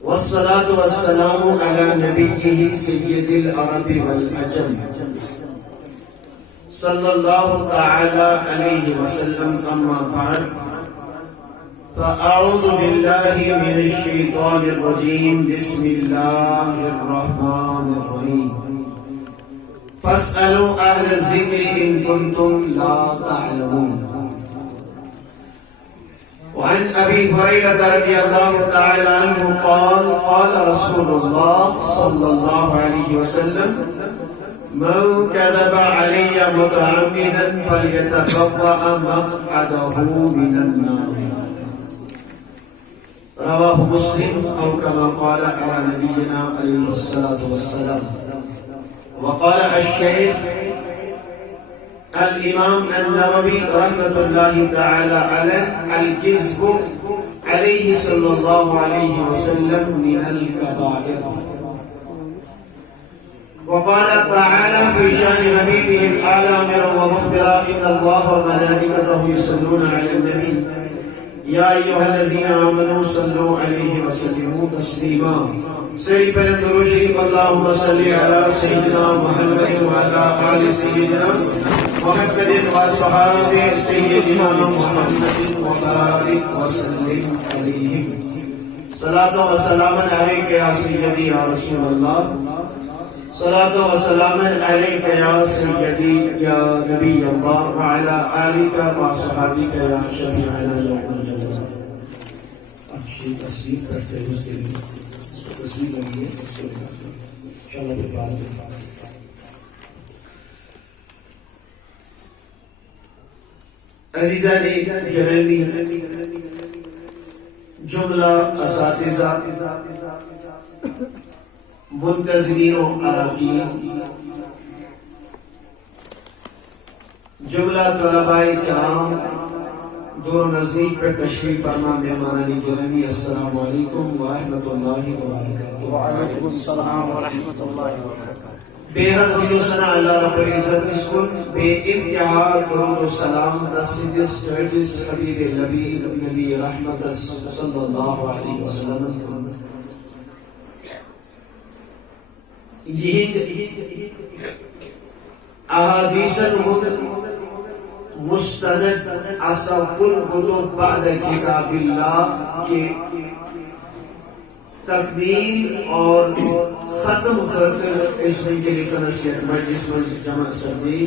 والصلاة والسلام على نبيه سيد العرب والعجم صلى الله تعالى عليه وسلم. أما بعد، فأعوذ بالله من الشيطان الرجيم. بسم الله الرحمن الرحيم. فاسألوا أهل الذكر إن كنتم لا تعلمون. وعن أبي هريرة رضي الله تعالى عنه قال: قال رسول الله صلى الله عليه وسلم: من كذب علي متعمدا فليتبوأ مقعده من النار. رواه مسلم أو كما قال على نبينا عليه الصلاة والسلام. وقال الشيخ الإمام النووي رحمة الله تعالى عليه: الكذب عليه صلى الله عليه وسلم من الكبائر. وقال تعالى في شان حبيبه الآمر ومخبرا: إن الله وملائكته يصلون على النبي يا أيها الذين آمنوا صلوا عليه وسلموا تسليما. سيد بن دروشي: اللهم صل على سيدنا محمد وعلى آل سيدنا محمد وصحابه سيدنا محمد وبارك وسلم عليهم. صلاة وسلام عليك يا سيدي يا رسول الله. صلاة وسلام عليك يا سيدي يا نبي الله وعلى آلك وصحابك يا شفيعنا يوم الجزاء. اچھی تصویر کرتے ہیں اس کے لیے تصویر لگی ہے انشاءاللہ پھر بعد میں. عزیزان گرامی، جملہ اساتذہ، منتظمین و اراکین، جملہ طلباء کرام، دور و نزدیک پر تشریف فرما مہمانان گرامی، السلام علیکم ورحمۃ اللہ وبرکاتہ. وعلیکم السلام ورحمۃ اللہ وبرکاتہ. بے حد حمد و ثنا اللہ رب العزت اس کو بے انتہا درود و سلام تصدیس جرجس حبیب لبیب نبی رحمت صلی اللہ علیہ وسلم. یہ احادیث مستند اصح الکتب بعد کتاب اللہ کے تکمیل اور ختم کرتے اس میں کے لیے نصیحت مجلس میں جمع سبھی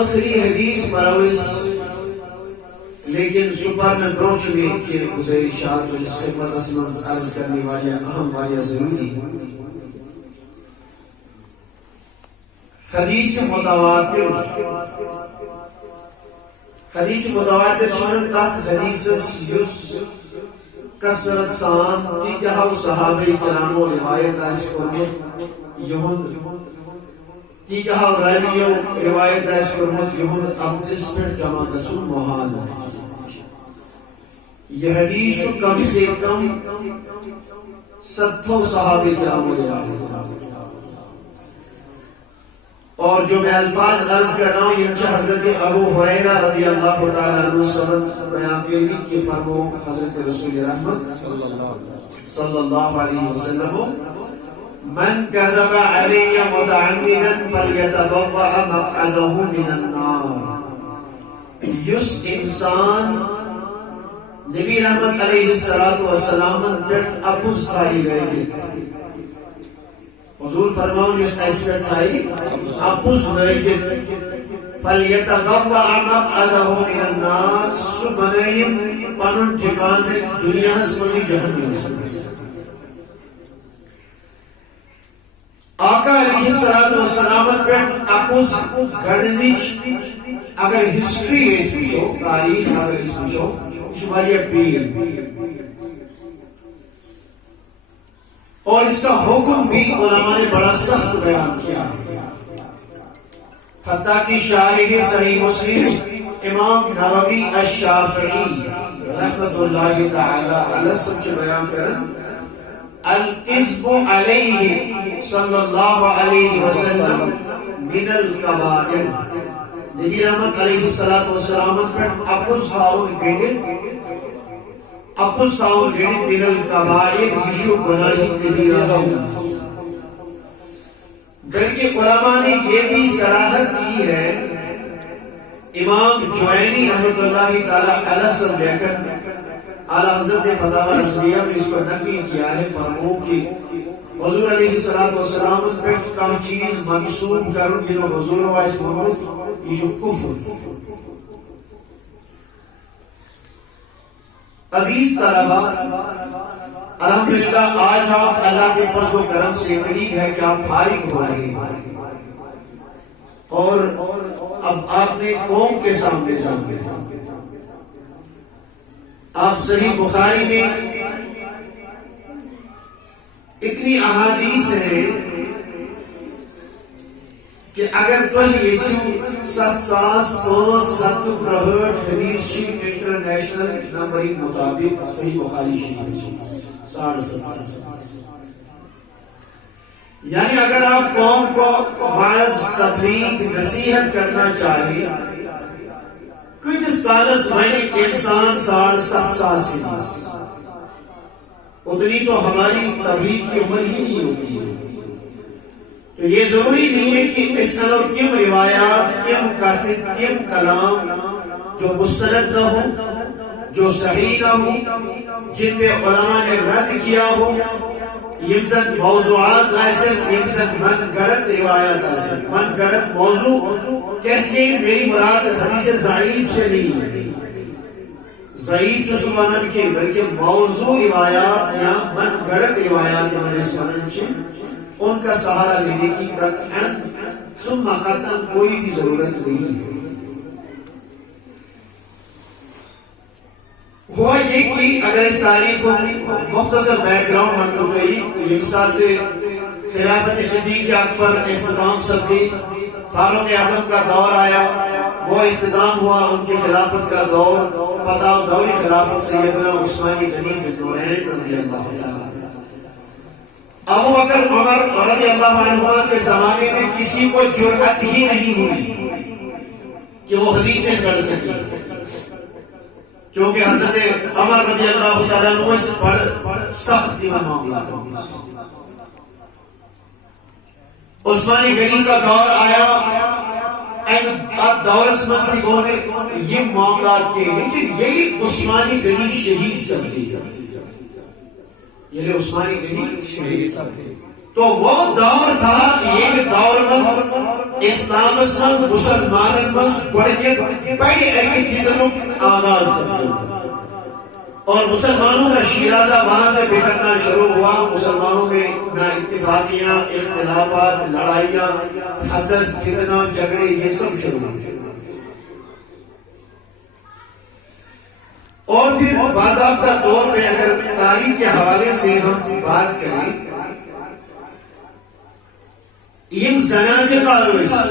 آخری حدیث مروز لیکن سپر میں بروچ میں کے گزارشات و اس خدمت اسماز عرض کرنے والی اہم والی ضروری حدیث متواتر شان تحت حدیث یس کثرت سان تیجہو صحابہ کرام و روایت آس کرمت یہند تیجہو راویو روایت آس کرمت یہند اب جس پر جمع رسول محال ہے. یہ حدیث کم سے کم 70 صحابہ کرام و روایت اور جو میں الفاظ عرض کر رہا ہوں یہ حضرت ابو ہریرہ رضی اللہ تعالیٰ عنہ سبب بیان کے لیے کہ فرمو حضرت رسول رحمت صلی اللہ علیہ وسلم: من کذب علی متعمدا فلیتبوأ مقعده من النار. یس انسان نبی رحمت علیہ السلام پر اپوز خواہی گئے گے. حضور فرماؤں اس ایسپیٹ آئی اپوز نرگت فَلْيَتَبَوَّأَ مَقْعَدَهُ مِنَ النَّارِ سُبَنَيِمْ پانون ٹھکان دنیا سمجھی جہنم. آقا علیہ السلام پر اپوز گھڑنیچ اگر ہسٹری اس پچھو تاریخ اگر اس پچھو شماریہ پیر اور اس کا حکم بھی علماء نے بڑا سخت بیان کیا ہے. حتیٰ کہ شارح صحیح مسلم امام نووی الشافعی رحمت اللہ تعالی علیہ سب سے بیان کریں: الکذب علیہ صلی اللہ علیہ وسلم من الکبائر. نبی رحمت علیہ السلام پر اپس تاؤن گیڑی من القبائر یشو گناہی کبیرہ بلکہ علماء نے یہ بھی صراحت کی ہے، امام جوینی رحمت اللہ تعالیٰ علیہ سے لے کر اعلی حضرت فتاوی رسمیہ میں اس کو نقل کیا ہے، فرمو کہ حضور علیہ السلام پر کم چیز منسوب کروں کہ جو حضور وائس محمد یہ جو کفر۔ عزیز طلبہ، الحمدللہ آج آپ اللہ کے فضل و کرم سے قریب ہے کہ آپ فارغ ہو رہے ہیں اور اب آپ نے قوم کے سامنے جانا ہے۔ آپ صحیح بخاری میں اتنی احادیث ہیں کہ اگر تو یسو 7,5,63 حدیث شیٹ انٹرنیشنل نمبری مطابق صحیح بخاری شریف 7,500، یعنی اگر آپ قوم کو واعظ تبلیغ نصیحت کرنا چاہیے کچھ تالس مہینے انسان 7.5 سے اتنی تو ہماری تبلیغ کی عمر ہی نہیں ہوتی ہے، تو یہ ضروری نہیں ہے کہ اس طرح کم روایات، کم کاتب، کم کلام جو مستند نہ ہو، جو صحیح نہ ہو، جن پہ علماء نے رد کیا ہو، یمزن موضوعات ایسے، یمزن من گڑت روایات ایسے، من گڑت موضوع کہتے ہیں میری مراد حدیث ضعیف سے نہیں ہے، ضعیف جو سنوانن کے بلکہ موضوع روایات یا من گڑت روایات ہمارے سنوانن سے ان کا سہارا لینے کی قطعاً ثم قطعاً کوئی بھی ضرورت نہیں ہے۔ ہوا یہ کہ اگر اس تاریخ کو مختصر بیک گراؤنڈ مطلب گئی، یہ مثال خلافت صدیق اکبر اختتام صدیق فاروق اعظم کا دور آیا، وہ اختتام ہوا، ان کی خلافت کا دور فتح دور خلافت سیدنا عثمانی غنی سے نورین رضی اللہ تعالیٰ۔ ابو بکر عمر رضی اللہ عنہ کے زمانے میں کسی کو جرأت ہی نہیں ہوئی کہ وہ حدیثیں کر سکے، کیونکہ حضرت عمر رضی اللہ تعالیٰ عنہ سے بڑھ سخت معاملات ہوگی۔ عثمانی غنی کا دور آیا، اب دور سمجھتوں نے یہ معاملات کے، لیکن یہی عثمانی غنی شہید سمجھی جاتی، یعنی عثمانی غنی شہید تو وہ دور تھا، یہ دور مز اسلام اسلام مسلمان مز گوڑیت بڑی ایک فتنوں آغاز سکتے اور مسلمانوں کا شیرازہ وہاں سے بکھرنا شروع ہوا، مسلمانوں میں نا اتفاقیاں، اختلافات، لڑائیاں، حسد، فتنہ، جھگڑے یہ سب شروع ہوئے۔ اور پھر باضابطہ طور پہ اگر تاریخ کے حوالے سے ہم بات کریں، یہ زنادقہ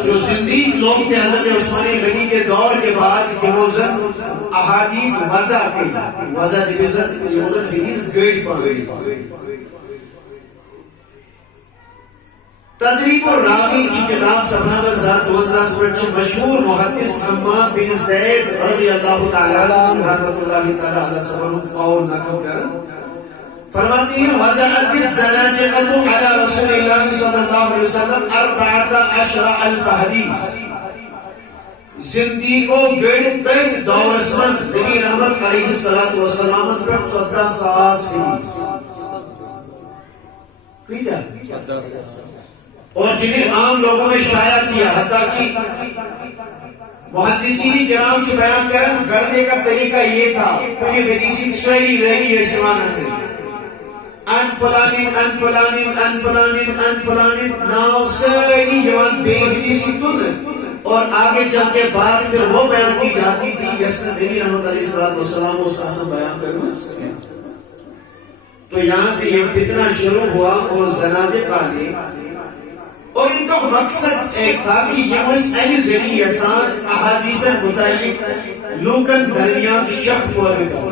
جو زندیق لوگ تھے حضرت عثمانی غنی کے دور کے بعد ہموزن احادیث وضع کے وضع ہموزن حدیث گیڑ پاگئی، تدریب الراوی کی کتاب صفحہ نمبر 2000 مشہور محدث حماد بن زید رضی اللہ تعالیٰ رحمت اللہ تعالیٰ علیہ وسلم قول نقل کر فرماتی ہے وضعت الزنادقہ علی رسول اللہ صلی اللہ علیہ وسلم 14,000 حدیث، زندیقوں گڑ تک دور اسمت نبی رحمت علیہ السلام پر 14,000 حدیث اور جنہیں عام لوگوں نے شائع کیا، حتیٰ کہ محدثین کرام جو بیان کرن گردے کا طریقہ یہ تھا، کوئی حدیثی صحیح رہی ہے سمانا ہے ان فلانین ان فلانین ان فلانین ان فلانین ناو صحیح جوان بے حدیثی تن، اور آگے چل کے بعد پھر وہ بیان کی جاتی تھی یسن نبی رحمت علیہ السلام اس آسم بیان کرنا۔ تو یہاں سے یہ فتنہ شروع ہوا اور زنادقہ نے، اور ان کا مقصد ایک تھا کہ یہ مسئلہ ذریعہ احادیث متعلق لوگن درمیان شک پورے کرو۔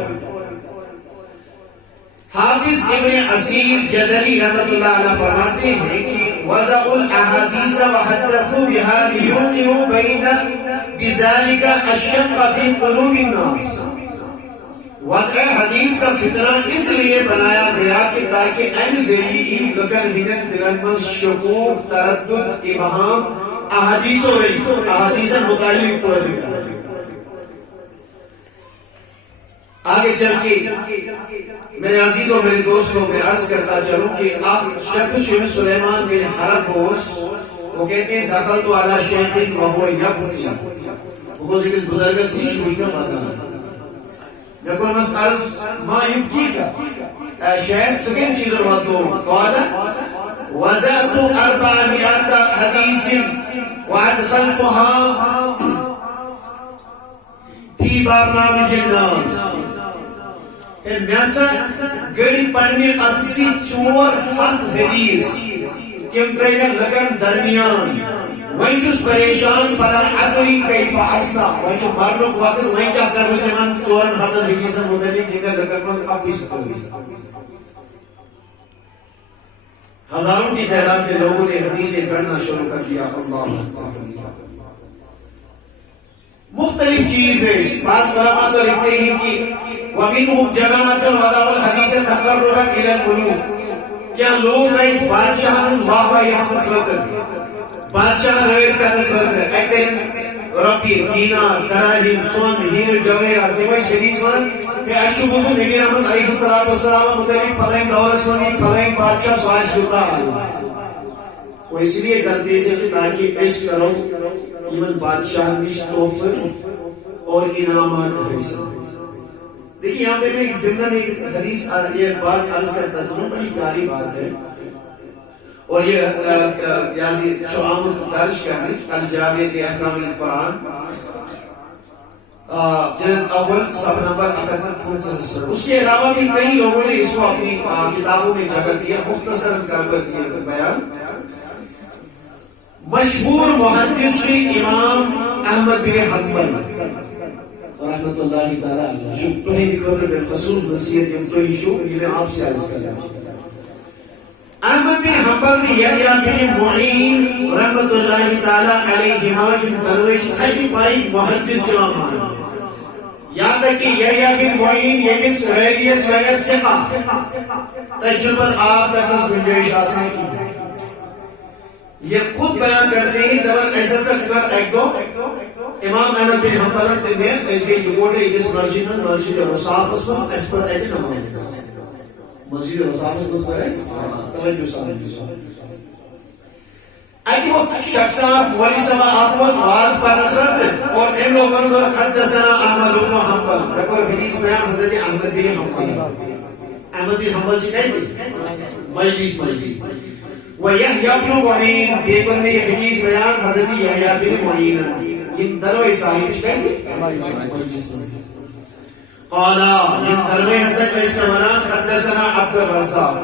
حافظ ابن اسیر جزری رحمت اللہ علیہ فرماتے ہیں کہ وضع الاحادیث وحدثوا بها ليوقعوا بذالک الشق فی قلوب الناس. وضع حدیث کا فتنہ اس لیے بنایا گیا کہ تاکہ ان ذریعی لکن ہدن دلن من شکوک تردد ابہام احادیث متعلق پر لکھا. آگے چل کے میرے عزیزوں میرے دوستوں میں عرض کرتا چلوں کہ شخص سلیمان بن حرب ہوش وہ کہتے ہیں دخلت علی شیخ وهو یبکی وہ کس بزرگس نہیں شوشنا پاتا میں کل مسئلس ما یبکی کا شیخ چکن چیز رواتو قال وزعت 400 حدیث وادخلتها فی برنامج الناس. میسا گڑی پڑھنے اتسی 400 حدیث کم ترین لگن درمیان وہیں چوس پریشان فلا ادری کیف اصلا وہیں چو مرلوک وقت وہیں کیا کرتے من 400 حدیث مدلی کم لگن مز اب بھی سکتے ہوئی. ہزاروں کی تعداد میں لوگوں نے حدیثیں پڑھنا شروع کر دیا. اللہ مختلف چیز ہے. بعض علماء تو لکھتے ہیں کہ وَمِنْهُمْ جَمَامَةٌ وَضَعُ الْحَدِيثَ تَقَرُّبًا إِلَى الْمُلُوكِ. کیا لوگ رئیس بادشاہ واہ واہ اس خطر بادشاہ رئیس کا خطر ایک ربی دینار دراہم سون ہیر جوہرات دیوائش حدیث ون کہ اشو بودو نبی رحمت علیہ السلام مطلب پھلائیں دورس منی پھلائیں بادشاہ سواج دوتا وہ اس لیے کرتے تھے کہ تاکہ عشق کرو ایمن بادشاہ نش توفر اور انعامات حیث. دیکھیں یہاں پہ میں ایک ضمن ایک حدیث یہ بات عرض کرتا ہوں بڑی پیاری بات ہے اور یہ یازی شعام درج کرنے الجامع لاحکام القرآن جلد اول صفحہ نمبر 58. اس کے علاوہ بھی کئی لوگوں نے اس کو اپنی کتابوں میں جگہ دیا. مختصر کر یہ بیان مشہور محدث امام احمد بن حنبل رحمت اللہ تعالی علیہ جو توہین خطر بالخصوص نصیحت امتوہی شو یہ میں آپ سے عرض کر رہا احمد بن حنبل نے یحییٰ بن معین رحمت اللہ تعالی علیہ ہمایم درویش خیلی پائی محدث امامان یہاں تک کہ یحییٰ بن معین یہ بھی سویلیس وغیر سقا تجربت آپ تک اس گنجائش آسان کی یہ خود بیان کرتے ہیں دول ایسا سکر ایک دو امام احمد بن حنبل نے اس کے رپورٹ ہے اس مسجد رصاف اس پر اس پر ایک نماز مسجد رصاف اس پر ہے توجہ سامنے ایک وہ شخص مولی سما احمد واز پر خط اور ان لوگوں نے حدثنا احمد بن حنبل اور حدیث میں حضرت احمد بن حنبل احمد بن حنبل سے کہتے مجلس ويحيى بن معين بيقول لي حديث بيان حضرت يحيى بن معين ان دروي صاحب ايش قال ان دروي حسن ايش كمان حدثنا عبد الرزاق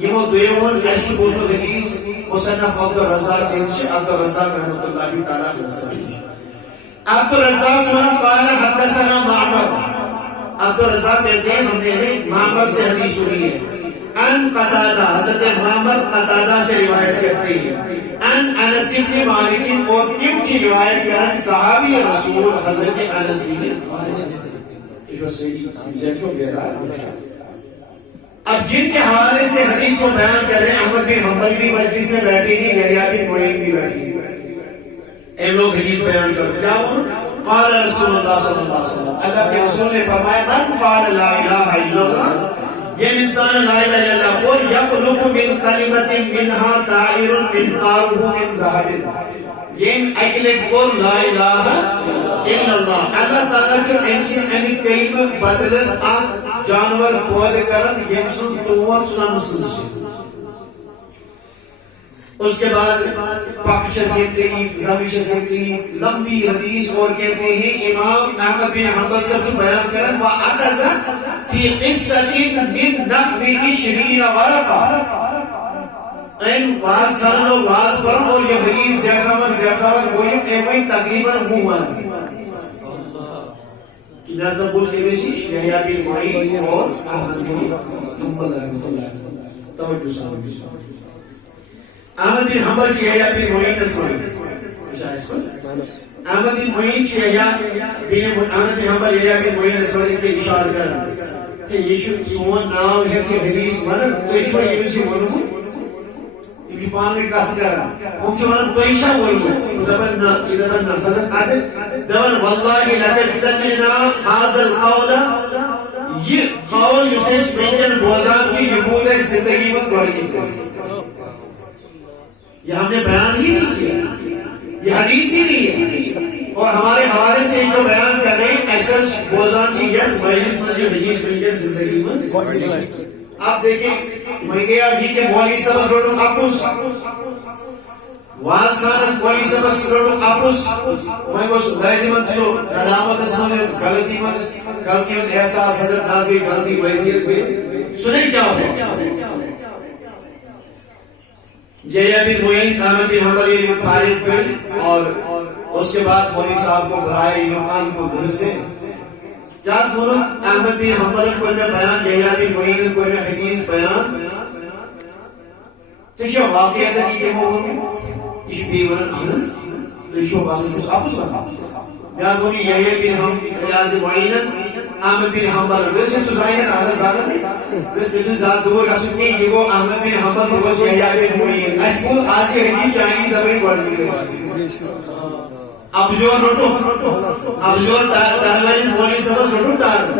يمو دويون اشبه الحديث مصنف عبد الرزاق عبد الرزاق رحمه الله تعالى عليه عبد الرزاق قال حدثنا معمر عبد الرزاق کہتے ہیں ہم نے معمر سے حدیث سنی ہے ان قتادہ حضرت معمر قتادہ سے روایت کرتے ہیں ان انس بن مالک اور کم چی روایت کرن صحابی رسول حضرت انس بن مالک. اب جن کے حوالے سے حدیث کو بیان کر رہے ہیں احمد بن حنبل بھی مجلس میں بیٹھے ہیں یحییٰ بن معین بھی بیٹھے ہیں اے لوگ حدیث بیان کرو کیا ہوں قال رسول اللہ صلی اللہ علیہ وسلم اللہ کے رسول نے فرمایا من قال لا الہ الا اللہ یہ انسان لا الہ الا اللہ اور یخلق من کلمت منها طائر منقاره من ذهب یہ اکلٹ اور لا الہ الا اللہ اللہ تعالیٰ جو انسان اینی کلمہ بدل آن جانور پود کرن یہ سن توان سنسل اس کے بعد پاکشہ سیدھی زمیشہ سیدھی لمبی حدیث اور کہتے ہیں امام احمد بن حنبل سے جو بیان کرن وَأَخَذَ فِي قِصَّةٍ مِّن نَحْوِ 20 وَرَقَةٍ این واز کرن لوگ واز پر اور یہ حدیث زیادہ گوئی ایوئی تقریباً ہوا کہ نصب اس کے بیشی یحییٰ بن معین اور احمد بن حنبل رحمت اللہ توجہ سامنے احمد بن حنبل کی یحییٰ بن معین اسمائی احمد بن معین یا احمد بن حنبل یا بن معین اسوڑی کے اشارہ کر کہ یہ سون نام ہے کہ حدیث ون تو یہ یہ ونمت یہ پانے کت کر ہم ون تو دپن حضرت عادل دپن واللہ لقد سمعنا هذا القول یہ قول یس ونکن بوزان یہ بوز زندگی میں گوڑی یہ ہم نے بیان ہی نہیں کیا یہ حدیث ہی نہیں ہے اور ہمارے حوالے سے جو بیان کر رہے ہیں ایسا بوزان چیز مجلس میں جو حدیث ونکن زندگی میں آپ دیکھیں میں گیا بھی کہ مولوی صاحب روڈو اپس واس خانس مولوی صاحب روڈو اپس میں گوش لازمن سو علامت اسمہ غلطی احساس حضرت ناظری غلطی ویدیس میں سنیں کیا ہوا یحییٰ بن معین احمد بن حنبل نے فارغ کر اور اس کے بعد مولوی صاحب کو برائے یوحان کو دل سے جاس ورت احمد بن حنبل کو میں بیان یحییٰ بن معین کو میں حدیث بیان تشو واقعہ کی وہ اس بیون احمد تشو واسط اس اپس جاس ورت یحییٰ بن معین احمد بن حنبل ویسے سوزائن اعلی زادہ ویسے کچھ ذات دور رسول کی یہ وہ احمد بن حنبل کو یحییٰ بن معین اس کو آج کی حدیث چائنیز زبان پڑھ لی اب جو ڈارمانیز مولوی صاحب روٹو ڈار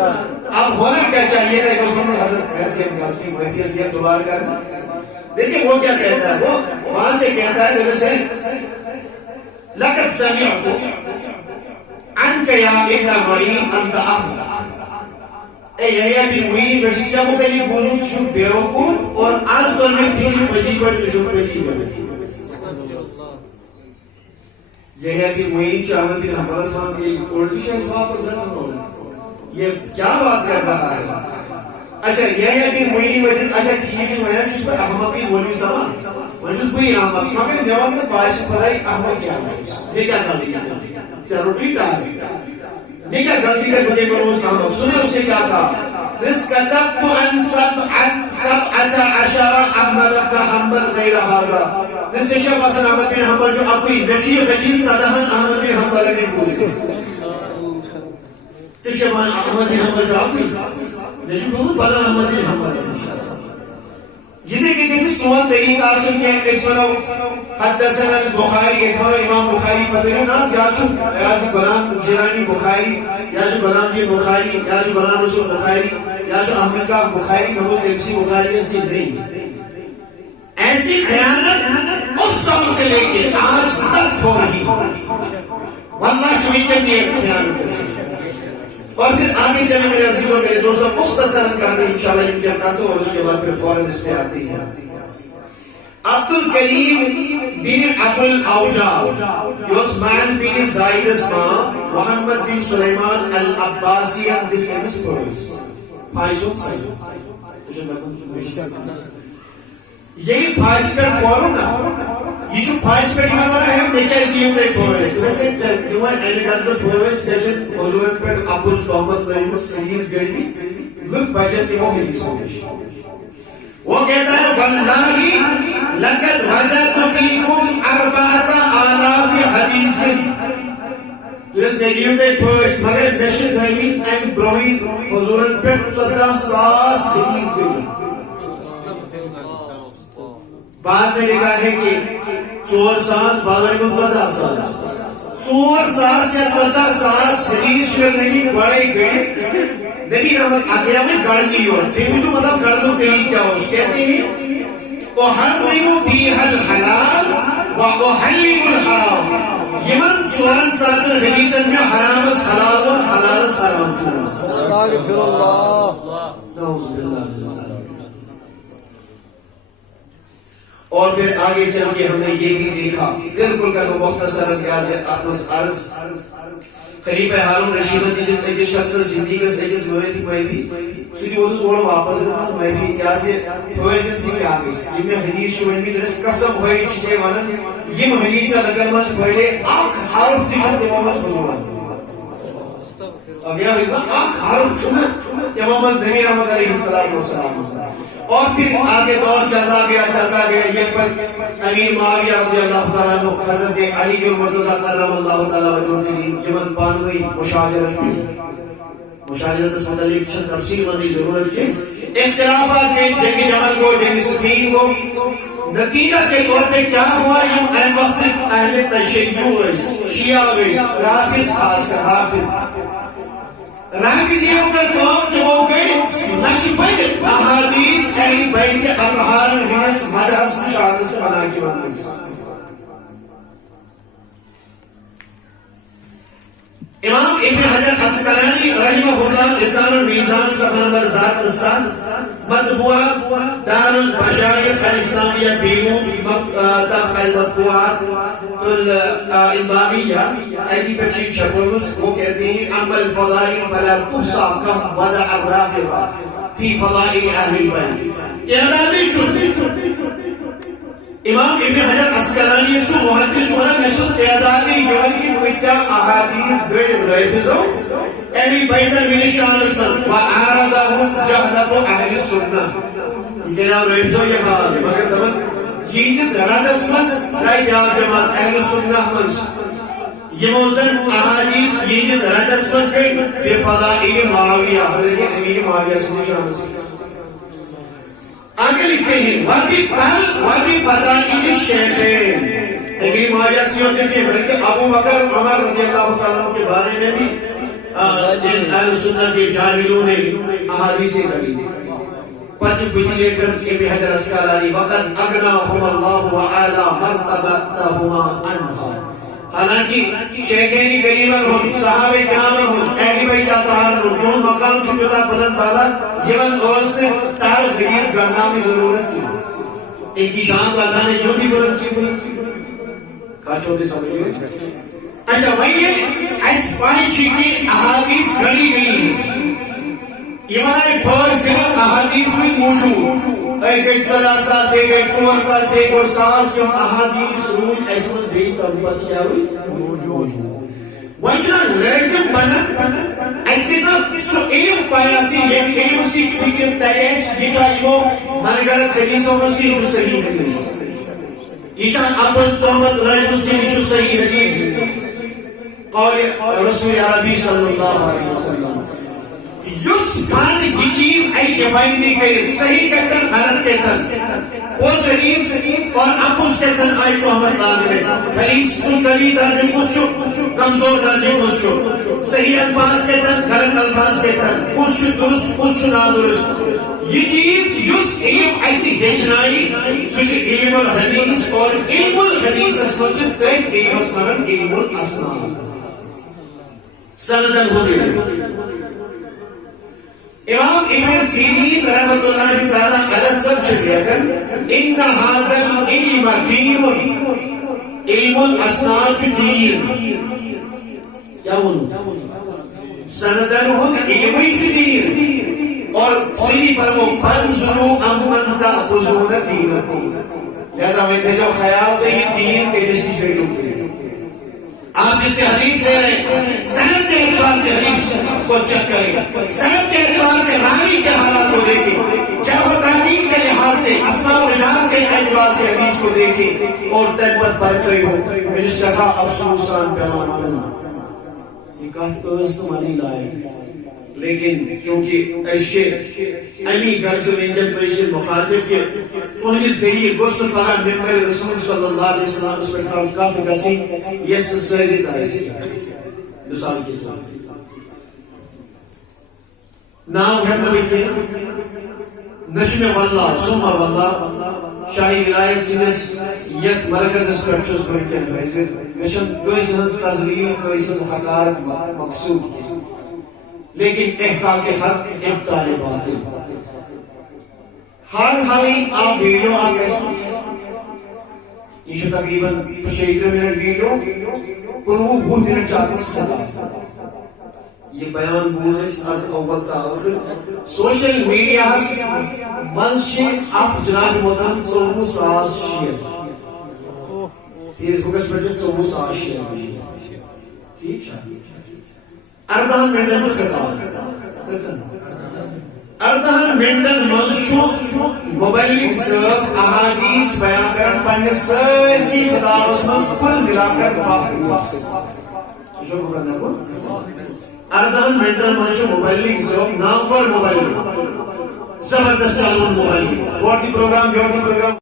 اب ہونا کیا چاہیے تھا کہ اس کو حضرت فیض کی غلطی محفیظ کی دوبار کرنا دیکھیں وہ کیا کہتا ہے وہ وہاں سے کہتا ہے کہ سے لقد سمعت عنك يا ابن معین انت احمد اے یحییٰ بن معین رشید صاحب کے لیے بوزن چھو بیوقوف اور آج کل میں پھر پجی پر چھو پجی پر یحییٰ بن معین احمد بن حنبل اسمان کی اردو شاہ واپس یہ کیا بات کر رہا ہے اچھا یحییٰ بن معین اچھا ٹھیک ہے جس پر احمد بن مولوی صاحب وجود کوئی احمد مگر میوان میں باعث خدای احمد کیا ہے یہ کیا غلطی ہے ضروری ڈال یہ کیا غلطی کا بڑے بروز کام سنے اس نے کیا کہا اس كتبت عن 17 احمد بن حنبل غیر هذا نتیجہ مثلا احمد بن حنبل جو اپنی نشیر حدیث صدہن احمد بن حنبل نے پوچھ نتیجہ احمد بن حنبل جو اپنی نشیر کو بدل احمد بن حنبل یہ دیکھیں کسی سوال طریقہ سن کے اس ونو حدثنا البخاری اس ونو امام بخاری پتنی ناس یا شو غلام جیلانی بخاری یا شو غلام جی بخاری یا شو غلام رسول بخاری یا شو احمد کا بخاری نموز امسی بخاری اس کی نہیں ایسی خیانت اس دور سے لے کے آج تک ہو رہی واللہ شوئی کے لیے خیانت کسی اور پھر آگے چلے میرے عزیز اور میرے دوستوں مختصر کرنے انشاءاللہ امتحانات اور اس کے بعد پھر فوراً اس پہ آتی ہے عبد الکریم بن ابو الاوجاع عثمان بن زائد اسما محمد بن سلیمان العباسیان this name is Boris فائزون سید یہی فائز پر کورونا یہ جو فائز پر ایمان والا ہے ہم دیکھا اس دیوں میں بوئیس ویسے جمعہ ایلیگانسر بوئیس سیشن حضور پر ابوز محمد لئیمس حدیث گرمی لکھ بجت کی وہ حدیث ہوگی وہ کہتا ہے واللہ لقد وزت فیکم 4000 حدیث اس دیوں میں بوئیس مگر نشد حدیث ایم بروہی حضور پر 14,000 حدیث گرمی بعض نے لکھا ہے کہ 4,000 بعض نے 14,000 4,000 یا 14,000 حدیث جو نہیں بڑے گئے نبی رحمت آگیا میں گڑ دی اور جو مطلب گڑ دو کہیں کیا ہو کہتے ہیں وَحَرِّمُ فِيهَا الْحَلَالِ وَأُحَلِّمُ الْحَرَامِ یمن 4,000 حدیثن میں حرام اس حلال اور حلال اس حرام استغفر اللہ نعوذ باللہ اور پھر آگے چل کے ہم نے یہ بھی دیکھا بالکل کا مختصر انداز عرض خلیفہ ہارون رشید نے جس ایک شخص زندگی سے ایک موے تھی میں بھی سوی وہ تو بڑا واپس میں بھی کیا سے فوائد سے کیا ہے یہ میں حدیث جو میں درس قسم ہوئی چیزیں ونن یہ حدیث کا لگن مس پڑھے اخ حرف دشن امام حضور اب یہ اخ حرف چھ امام نبی رحمت علیہ السلام اور پھر آگے دور چلتا گیا یہ پر امیر معاویہ رضی اللہ تعالیٰ عنہ حضرت علی المرتضیٰ کرم اللہ تعالیٰ وجہ جمن پانوی مشاجرت اس متعلق تفصیل ہونے ضرورت ہے. اختلافات کے جنگ جمل کو جنگ صفین کو نتیجہ کے طور پہ کیا ہوا؟ یہ اہم وقت اہل تشیع شیعہ رافض خاص کر رافض یہ ہوگا قوم جو ہو گئی نشبت احادیث اہل بیت کے اطہار ہنس مدحس شہادت سے بنا کے بنائی. امام ابن حجر عسقلانی رحمہ اللہ لسان المیزان صفحہ نمبر 7 مطبوعہ دار البشائر الاسلامیہ بیرون طبع المطبوعات الامامیہ ایدی پچھیک چھپرمس وہ کہتے ہیں اما الفضائل فلا تحصى كم وضع الرافضہ فی فضائل اہل البیت. تعدادی شد امام ابن حجر عسقلانی سو محدث شورا میں سو تعدادی یوم کی مدہ احادیث گرد رائفزو اہلی بیتر ونشان اسلام وعارضہم جہدت اہل السنہ. یہ کہنا رائفزو یہ حال مگر دمت یہ جس رادس مز رائی بیار جماعت اہل السنہ مز یہ موزن احادیث یہ جس رادس مز گئی بے فضائل معاویہ حضرت امیر معاویہ سے نشان اسلام. آگے لکھتے ہیں وابی فضائل الشیخین امیر معاویہ سے ہوتے تھے بلکہ ابو بکر عمر رضی اللہ تعالیٰ کے بارے میں بھی اہل سنت کے جاہلوں نے احادیثیں کری. پچ بجھ لے کر ابن حجر عسقلانی وقت اغناہم اللہ وعالی مرتبتہما عنہا. حالانکہ شیخین کریمن ہم صحابہ کرامن ہم اہل بیت اطہار ہم جو مقام چھوٹا بلند بالا یہ دوست تاریخ حدیث گرنا میں ضرورت کی. ان کی شان کو اللہ نے جو بھی بلند کی کہا چھوٹے سمجھے. اچھا وہی اس پانچ کی احادیث گھڑی گئی ایمان فرض کریں احادیث میں موجود ایک ایک 14 سال ایک ایک 4 سال ایک اور ساس کے احادیث روز ایسے میں بھی تربت کیا ہوئی موجود وجہ لازم بنا اس کے ساتھ سو علم پایا سی یہ علم سی فکر تیس یہ چاہیے مانگرت حدیثوں میں اس کی جو صحیح حدیث ایشان ابس تومت رائے مسلم جو صحیح حدیث قول رسول عربی صلی اللہ علیہ وسلم یس فان یہ چیز ای ڈیفائن نہیں کرے صحیح کہتن غلط کہتن اس حدیث اور اپس کہتن آئی تو ہمیں لاغرے حدیث سن کلی درجے کس چھو کمزور درجے کس چھو صحیح الفاظ کہتن غلط الفاظ کہتن کس چھو درست کس چھو نادرست. یہ چیز یس علم ایسی دیشنائی سوچ علم الحدیث اور علم الحدیث اسمجد تیک علم اسمرن علم الاسنان سندن ہو گئے. امام ابن سیرین رحمت اللہ تعالیٰ علیہ سب شکریہ کر ان حاضر علم دین علم الاسناد دین کیا بولوں سندن ہو علمی دین اور سیدی فرمو فانظروا امن تأخذون دینکم. لہذا میں تھے جو خیال دے دین کے جس کی شکریہ کریں آپ جس سے حدیث لے رہے ہیں سند کے اعتبار سے حدیث کو چیک کریں سند کے اعتبار سے راوی کے حالات کو دیکھیں جب وہ تعلیم کے لحاظ سے اسماء و رجال کے اعتبار سے حدیث کو دیکھیں اور تربت برقی ہو میری صفحہ افسوسان پیغام یہ کہت پرس تمہاری لائے لیکن چونکہ اشے امی گھر سے انجل پیسے مخاطب کے توہنی ذریعے گوشت پاگا ممبر رسول صلی اللہ علیہ وسلم اس پر کافی گسی یہ سسری تاریخ مثال کی ناو ہے مبیتے نشم واللہ سمہ واللہ شاہی ولایت سنس یک مرکز اس پر چوز بریتے ہیں مشن کوئی سنس تذلیل کوئی سنس حقارت مقصود کی لیکن احقاق حق ابطال باطل حال حالی آپ ویڈیو آگے یہ تقریباً 6 منٹ ویڈیو قربو 2 منٹ چاہتے ہیں یہ بیان بوزش از اول تا آخر سوشل میڈیا منشی اف جناب محترم 4,000 شیئر فیس بک اس پر 4,000 شیئر ٹھیک ہے 18 منٹ میں خطاب 18 منٹن مزشو مبلغ صاحب احادیث بیان کرن پنس سرسی کتابس من کل ملا کر اردہن منٹن مزشو مبلغ صاحب نامور مبلغ زبردست چلون مبلغ اور دی پروگرام